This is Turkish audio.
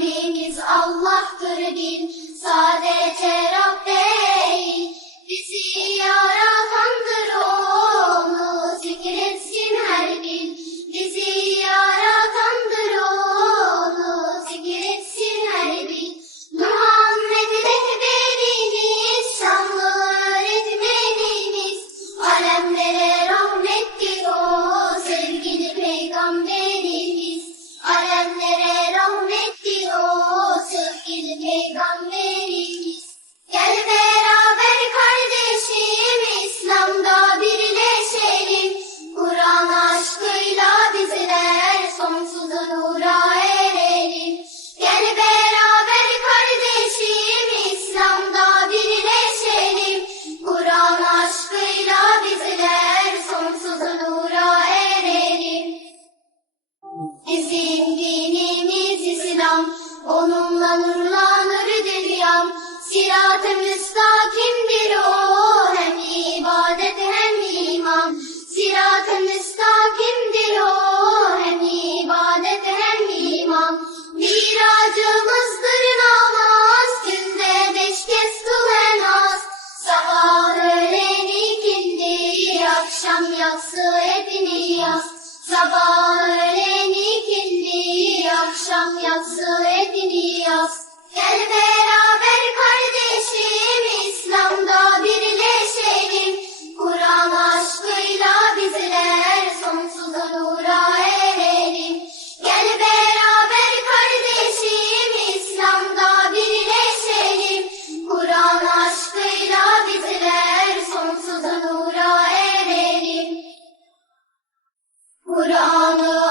Rabbimiz Allah'tır bil, sadece Rabbeyn. Bizim dinimiz İslam, onunla nurlanır dünyam. Sirat-ı müstakimdir o, hem ibadet hem iman. Sirat-ı müstakimdir o, hem ibadet hem iman. Miracımızdır namaz, günde beş kez kıl en az. Sabah öğlen ikindi, akşam yatsı hep niyaz. Sabah Kur'an'ı